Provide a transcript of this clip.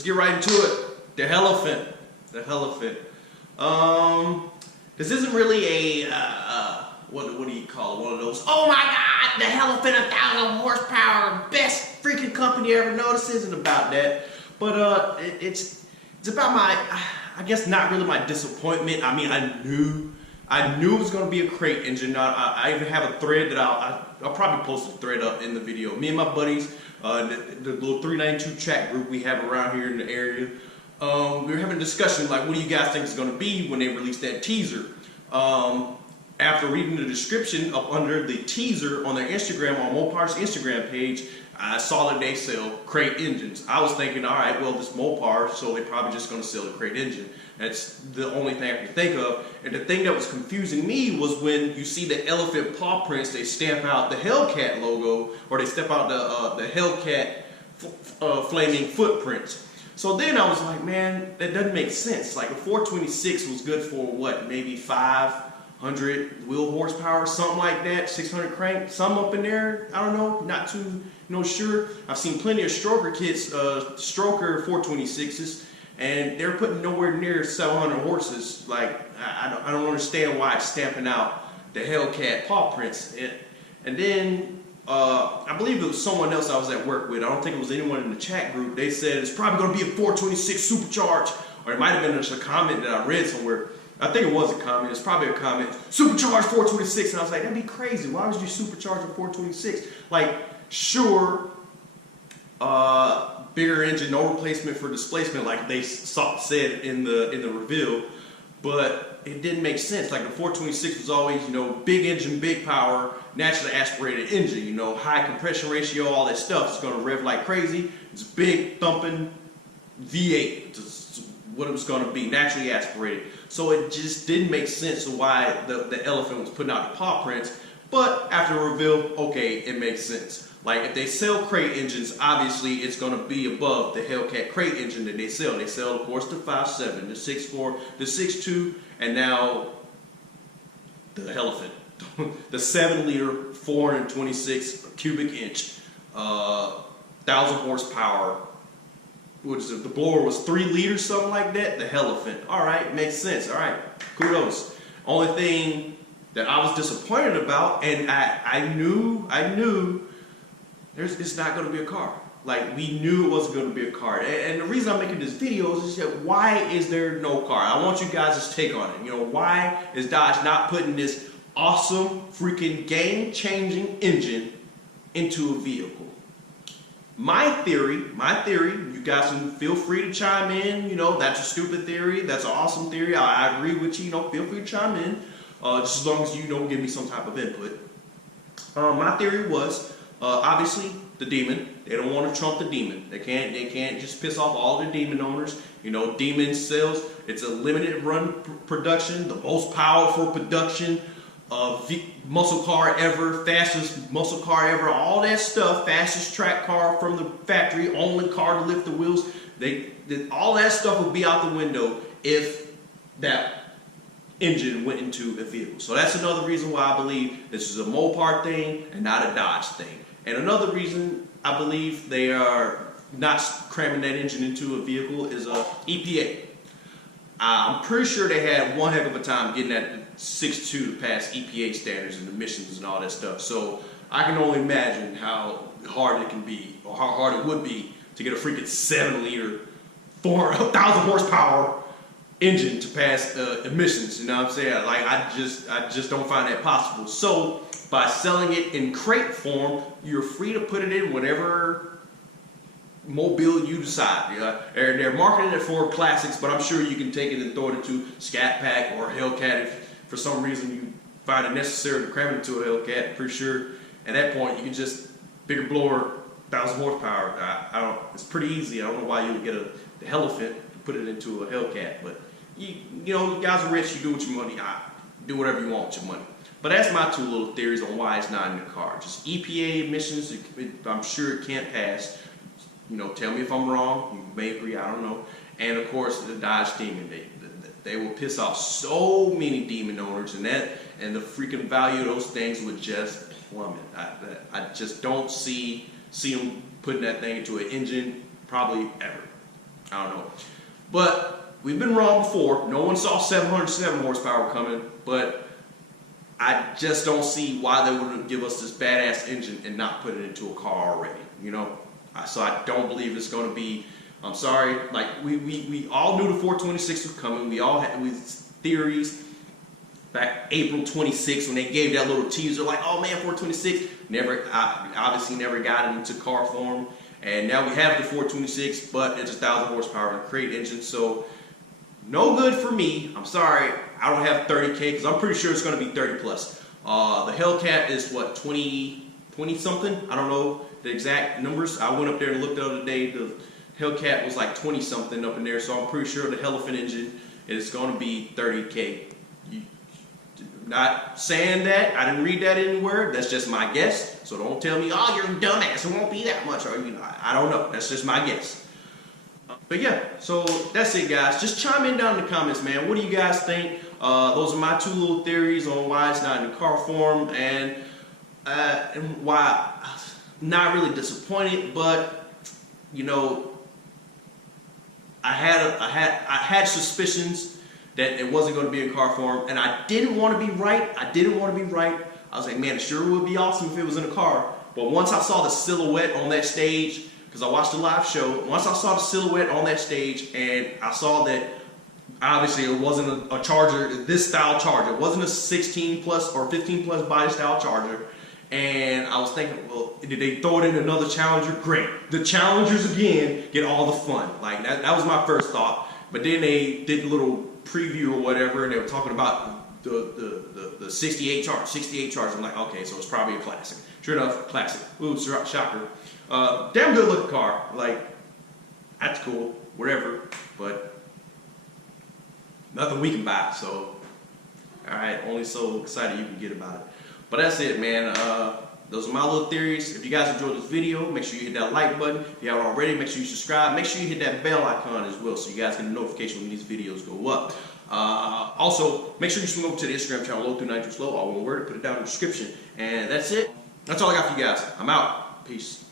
let's get right into it. The Hellephant. The Hellephant. This isn't really a, what do you call it? One of those, oh my God, the Hellephant, 1,000 horsepower, best freaking company you ever noticed. Isn't about that. But it's about my, I guess not really my disappointment. I mean, I knew it was going to be a crate engine. I even have a thread that I'll probably post a thread up in the video. Me and my buddies, the little 392 chat group we have around here in the area, we were having a discussion like, what do you guys think it's going to be when they release that teaser? After reading the description up under the teaser on their Instagram, on Mopar's Instagram page, I saw that they sell crate engines. I was thinking, all right, well, this Mopar, so they're probably just going to sell the crate engine. That's the only thing I can think of. And the thing that was confusing me was when you see the elephant paw prints, they stamp out the Hellcat logo, or they stamp out the Hellcat flaming footprints. So then I was like, man, that doesn't make sense. Like a 426 was good for what, maybe 500 wheel horsepower, something like that, 600 crank, some up in there. I don't know, not too sure. I've seen plenty of stroker kits, stroker 426s, and they're putting nowhere near 700 horses. Like I don't understand why it's stamping out the Hellcat paw prints. And then I believe it was someone else I was at work with. I don't think it was anyone in the chat group. They said it's probably going to be a 426 supercharged, or it might have been just a comment that I read somewhere. I think it was a comment. It's probably a comment. Supercharged 426, and I was like, that'd be crazy. Why would you supercharge a 426? Like, sure, bigger engine, no replacement for displacement, like they said in the reveal, but it didn't make sense. Like the 426 was always, big engine, big power, naturally aspirated engine, high compression ratio, all that stuff. It's going to rev like crazy. It's a big thumping V8. It's what it was going to be, naturally aspirated. So it just didn't make sense of why the elephant was putting out the paw prints. But after the reveal, okay, it makes sense. Like if they sell crate engines, obviously it's going to be above the Hellcat crate engine that they sell. They sell, of course, the 5.7, the 6.4, the 6.2, and now the Hellephant. The 7-liter, 426 cubic inch, 1,000 horsepower. What is it? The blower was 3 liters, something like that. The Hellephant. All right, makes sense. All right, kudos. Only thing that I was disappointed about, and I knew it's not going to be a car. Like, we knew it wasn't going to be a car. And the reason I'm making this video is that why is there no car? I want you guys' take on it. Why is Dodge not putting this awesome, freaking game-changing engine into a vehicle? My theory, you guys can feel free to chime in. That's a stupid theory. That's an awesome theory. I agree with you. Feel free to chime in. Just as long as you don't give me some type of input. My theory was, obviously, the demon. They don't want to trump the demon. They can't just piss off all the demon owners. Demon sales. It's a limited run production, the most powerful production of muscle car ever, fastest muscle car ever, all that stuff, fastest track car from the factory, only car to lift the wheels. All that stuff would be out the window if that engine went into a vehicle. So that's another reason why I believe this is a Mopar thing and not a Dodge thing. And another reason I believe they are not cramming that engine into a vehicle is EPA. I'm pretty sure they had one heck of a time getting that 6.2 to pass EPA standards and emissions and all that stuff. So I can only imagine how hard it can be, or how hard it would be to get a freaking 7-liter, 4,000 horsepower engine to pass emissions. You know what I'm saying? Like I just don't find that possible. So by selling it in crate form, you're free to put it in whatever mobile you decide. They're marketing it for classics, but I'm sure you can take it and throw it into Scat Pack or Hellcat if for some reason you find it necessary to cram it into a Hellcat. I'm pretty sure at that point you can just bigger blower, 1,000 horsepower. It's pretty easy. I don't know why you would get the Hellephant to put it into a Hellcat, but you guys are rich. You do with your money. Do whatever you want with your money. But that's my 2 little theories on why it's not in the car. Just EPA emissions. I'm sure it can't pass. Tell me if I'm wrong. You may agree, I don't know. And of course, the Dodge Demon. They will piss off so many demon owners, and the freaking value of those things would just plummet. I just don't see them putting that thing into an engine probably ever. I don't know. But we've been wrong before. No one saw 707 horsepower coming, but I just don't see why they wouldn't give us this badass engine and not put it into a car already, you know? So I don't believe it's going to be, I'm sorry, like we all knew the 426 was coming. We all had theories back April 26th when they gave that little teaser, like, oh man, 426, obviously never got it into car form. And now we have the 426, but it's 1,000 horsepower and a crate engine, so no good for me. I'm sorry, I don't have 30K because I'm pretty sure it's going to be 30 plus. The Hellcat is what, 20 something? I don't know the exact numbers. I went up there and looked the other day. The Hellcat was like 20 something up in there, so I'm pretty sure the Hellephant engine is going to be 30K. Not saying that, I didn't read that anywhere, that's just my guess. So don't tell me, oh, you're a dumbass, it won't be that much, or you know, I don't know, that's just my guess. But yeah, so that's it guys. Just chime in down in the comments, man. What do you guys think? Those are my two little theories on why it's not in car form and why I'm not really disappointed, but you know, I had suspicions that it wasn't going to be in car form, and I didn't want to be right. I was like, man, it sure would be awesome if it was in a car. But once I saw the silhouette on that stage, because I watched the live show, once I saw the silhouette on that stage, and I saw that obviously it wasn't a Charger, this style Charger. It wasn't a 16 plus or 15 plus body style Charger. And I was thinking, well, did they throw it in another Challenger? Great. The Challengers again get all the fun. Like that was my first thought. But then they did a little preview or whatever, and they were talking about the 68 Charger. I'm like, okay, so it's probably a classic. Sure enough, classic. Ooh, shocker. Damn good looking car. Like, that's cool, whatever. But nothing we can buy. So, all right, only so excited you can get about it. But that's it, man. Those are my little theories. If you guys enjoyed this video, make sure you hit that like button. If you haven't already, make sure you subscribe. Make sure you hit that bell icon as well so you guys get a notification when these videos go up. Also, make sure you swing over to the Instagram channel, Low Through Nitro Slow, all one word, put it down in the description. And that's it. That's all I got for you guys. I'm out. Peace.